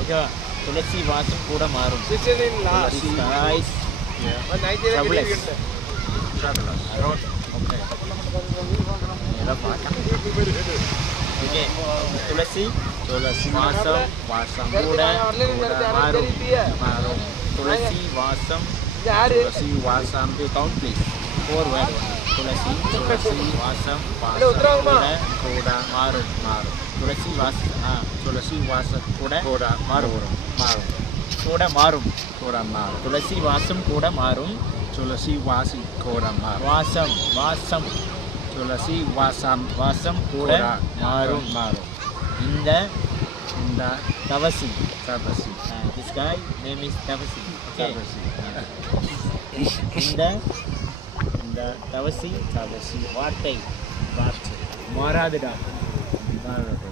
ஓகேவா துளசி வாசம் கூட மாறும் ஓகே துளசி வாசம் கூட மாறும் துளசி வாசம் கவுண்ட் ப்ளீஸ் 4 வேர்ட் துளசி வாசம் கூட மாறும் துளசி வாசம் கூட மாறும் துளசி வாசம் கூட மாறும் வாசம் கூட மாறும் இந்த தவசி this guy name is Thavasi okay இந்த தவசி வார்த்தை மாறாதுடா மாறாதுடா